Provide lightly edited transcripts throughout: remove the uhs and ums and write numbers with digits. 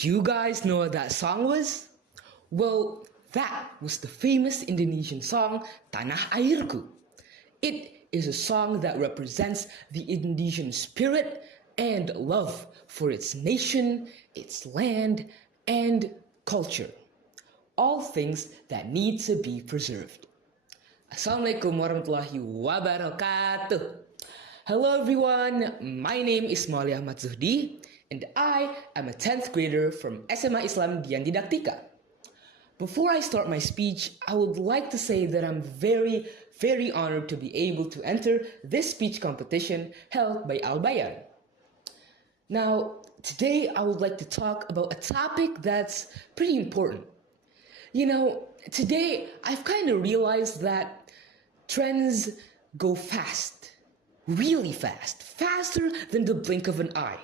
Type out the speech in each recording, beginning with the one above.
Did you guys know what that song was? Well, that was the famous Indonesian song Tanah Airku. It is a song that represents the Indonesian spirit and love for its nation, its land, and culture. All things that need to be preserved. Assalamualaikum warahmatullahi wabarakatuh. Hello everyone, my name is Mawali Ahmad Zuhdi, and I am a 10th grader from SMAI Dian Didaktika. Before I start my speech, I would like to say that I'm very honored to be able to enter this speech competition held by ALBACADABRA. Now, today I would like to talk about a topic that's pretty important. You know, today I've kind of realized that trends go fast, really fast, faster than the blink of an eye.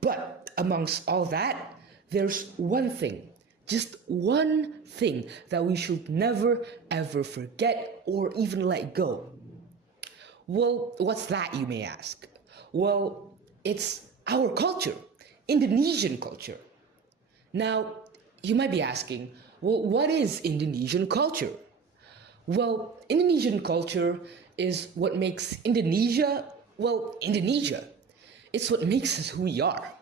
But amongst all that, there's one thing, just one thing that we should never ever forget or even let go. Well, what's that, you may ask? Well, it's our culture, Indonesian culture. Now, you might be asking, well, what is Indonesian culture? Well, Indonesian culture is what makes Indonesia, well, Indonesia. It's what makes us who we are.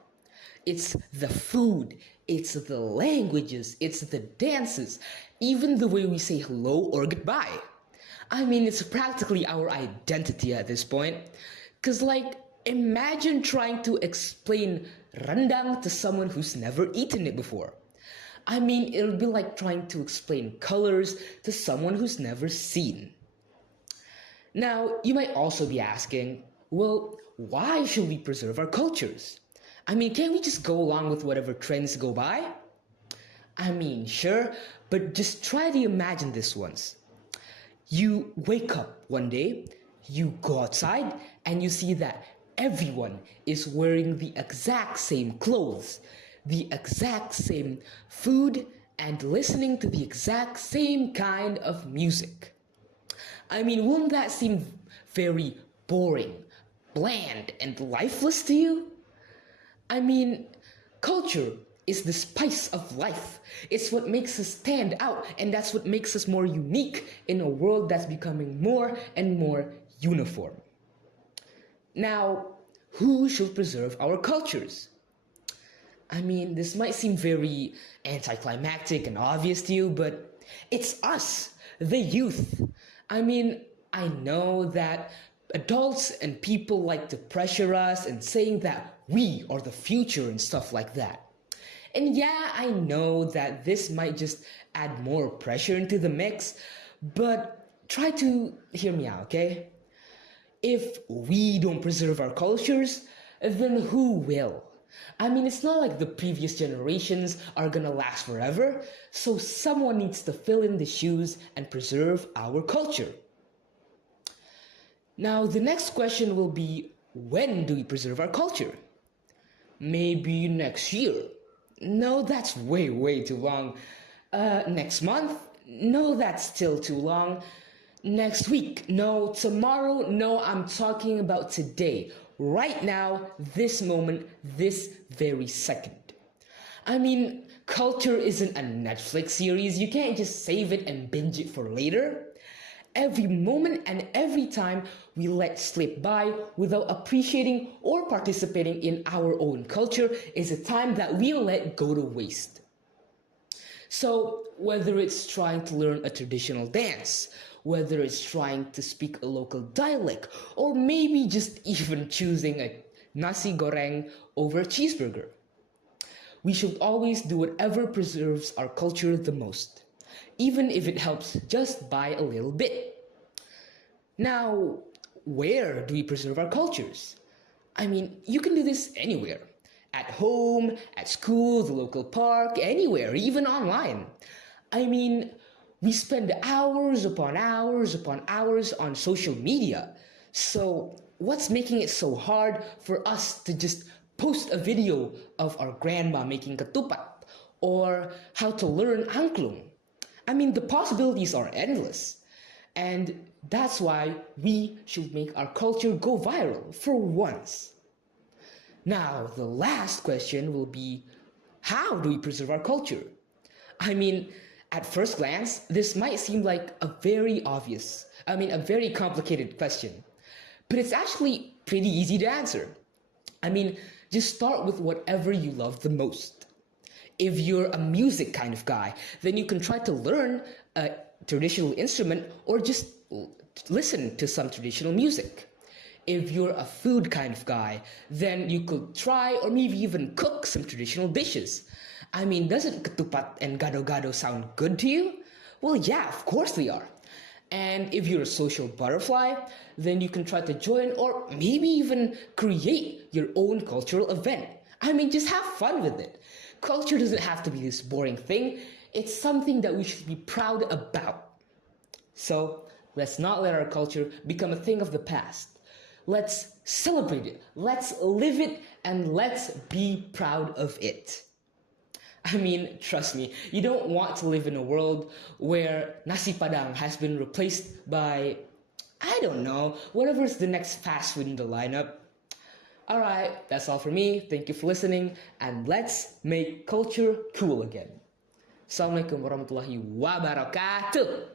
It's the food, it's the languages, it's the dances, even the way we say hello or goodbye. I mean, it's practically our identity at this point. Cause like, imagine trying to explain rendang to someone who's never eaten it before. I mean, it'll be like trying to explain colors to someone who's never seen. Now, you might also be asking, well, why should we preserve our cultures? I mean, can't we just go along with whatever trends go by? I mean, sure, but just try to imagine this once. You wake up one day, you go outside, and you see that everyone is wearing the exact same clothes, the exact same food, and listening to the exact same kind of music. I mean, wouldn't that seem very boring, bland, and lifeless to you? I mean, culture is the spice of life. It's what makes us stand out, and that's what makes us more unique in a world that's becoming more and more uniform. Now, who should preserve our cultures? I mean, this might seem very anticlimactic and obvious to you, but it's us, the youth. I mean, I know that adults and people like to pressure us and saying that we are the future and stuff like that. And yeah, I know that this might just add more pressure into the mix, but try to hear me out, okay? If we don't preserve our cultures, then who will? I mean, it's not like the previous generations are gonna last forever, so someone needs to fill in the shoes and preserve our culture. Now, the next question will be, when do we preserve our culture? Maybe next year? No, that's way too long. Next month? No, that's still too long. Next week? No. Tomorrow? No, I'm talking about today. Right now, this moment, this very second. I mean, culture isn't a Netflix series. You can't just save it and binge it for later. Every moment and every time we let slip by without appreciating or participating in our own culture is a time that we let go to waste. So whether it's trying to learn a traditional dance, whether it's trying to speak a local dialect, or maybe just even choosing a nasi goreng over a cheeseburger, we should always do whatever preserves our culture the most, even if it helps just by a little bit. Now, where do we preserve our cultures? I mean, you can do this anywhere. At home, at school, the local park, anywhere, even online. I mean, we spend hours upon hours upon hours on social media. So, what's making it so hard for us to just post a video of our grandma making ketupat or how to learn angklung? I mean, the possibilities are endless. And that's why we should make our culture go viral for once. Now, the last question will be, How do we preserve our culture? I mean, at first glance, this might seem like a very complicated question. But it's actually pretty easy to answer. I mean, just start with whatever you love the most. If you're a music kind of guy, then you can try to learn a traditional instrument or just listen to some traditional music. If you're a food kind of guy, then you could try or maybe even cook some traditional dishes. I mean, doesn't ketupat and gado-gado sound good to you? Well, yeah, of course they are. And if you're a social butterfly, then you can try to join or maybe even create your own cultural event. I mean, just have fun with it. Culture doesn't have to be this boring thing. It's something that we should be proud about. So, let's not let our culture become a thing of the past. Let's celebrate it, let's live it, and let's be proud of it. I mean, trust me, you don't want to live in a world where nasi padang has been replaced by, I don't know, whatever's the next fast food in the lineup. Alright, that's all for me. Thank you for listening, and let's make culture cool again. Assalamualaikum warahmatullahi wabarakatuh.